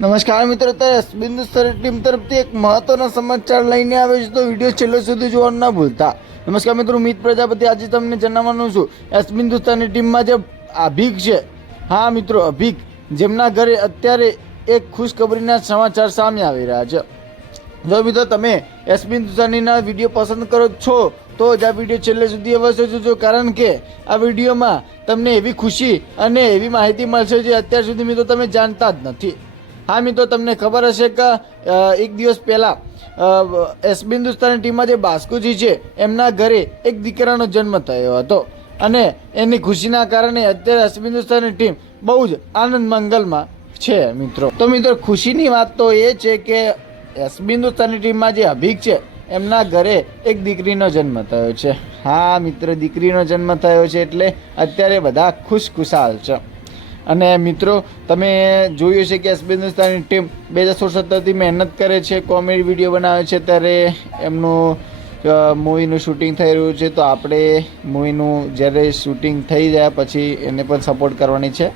નમસ્કાર મિત્રો, ત્યારે બિંદુસર ટીમ તરફથી એક મહત્વના સમાચાર લઈને આવે છે, તો વિડીયો છેલ્લે સુધી જોવાનું ના ભૂલતા. નમસ્કાર મિત્રો, મિત પ્રજાપતિ આજે તમને જણાવવાનું છું બિંદુસ્તારની ટીમમાં જે અભિક છે, હા મિત્રો અભિક, જેમના ઘરે અત્યારે એક ખુશખબરીના સમાચાર સામે આવી રહ્યા છે. જો મિત્રો તમે બિંદુસ્તાનીના વિડીયો પસંદ કરો છો તો જ આ વિડીયો છેલ્લે સુધી અવશ્ય જોજો, કારણ કે આ વિડીયોમાં તમને એવી ખુશી અને એવી માહિતી મળશે જે અત્યાર સુધી મિત્રો તમે જાણતા જ નથી. હા મિત્રો, તમને ખબર હશે કે એક દિવસ પહેલાં બિંદુસ્તાની ટીમમાં જે બાસ્કુજી છે એમના ઘરે એક દીકરાનો જન્મ થયો હતો, અને એની ખુશીના કારણે અત્યારે બિંદુસ્તાની ટીમ બહુ જ આનંદ મંગલમાં છે મિત્રો. તો મિત્રો ખુશીની વાત તો એ છે કે બિંદુસ્તાની ટીમમાં જે અભિક છે એમના ઘરે એક દીકરીનો જન્મ થયો છે. હા મિત્ર, દીકરીનો જન્મ થયો છે એટલે અત્યારે બધા ખુશખુશાલ છે. અને મિત્રો તમે જોયું છે કે બિંદુસ્તાની ટીમ 2017થી મહેનત કરે છે, કોમેડી વિડીયો બનાવે છે, ત્યારે એમનું મૂવીનું શૂટિંગ થઈ રહ્યું છે. તો આપણે મૂવીનું જ્યારે શૂટિંગ થઈ જાય પછી એને પણ સપોર્ટ કરવાની છે,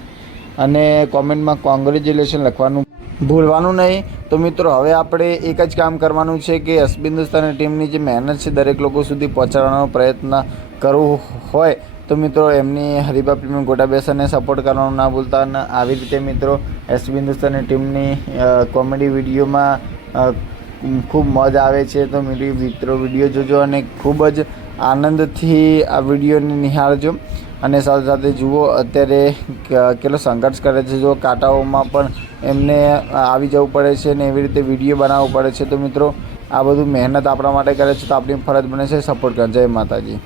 અને કોમેન્ટમાં કોંગ્રેચ્યુલેશન લખવાનું ભૂલવાનું નહીં. તો મિત્રો હવે આપણે એક જ કામ કરવાનું છે કે બિંદુસ્તાની ટીમની જે મહેનત છે દરેક લોકો સુધી પહોંચાડવાનો પ્રયત્ન કરવો હોય તો મિત્રો એમની હરીફા પ્રીમિયમ ગોટા બેસરને સપોર્ટ કરવાનું ના ભૂલતા. અને આવી રીતે મિત્રો બિંદુસ્તાની ટીમની કોમેડી વિડીયોમાં ખૂબ મજા આવે છે. તો મિત્રો વિડીયો જોજો અને ખૂબ જ આનંદથી આ વિડીયોને નિહાળજો, અને સાથે સાથે જુઓ અત્યારે કેટલો સંઘર્ષ કરે છે. જો કાંટાઓમાં પણ એમને આવી જવું પડે છે ને એવી રીતે વિડીયો બનાવવો પડે છે. તો મિત્રો આ બધું મહેનત આપણા માટે કરે છે, તો આપણી ફરજ બને છે સપોર્ટ કરવા. જય માતાજી.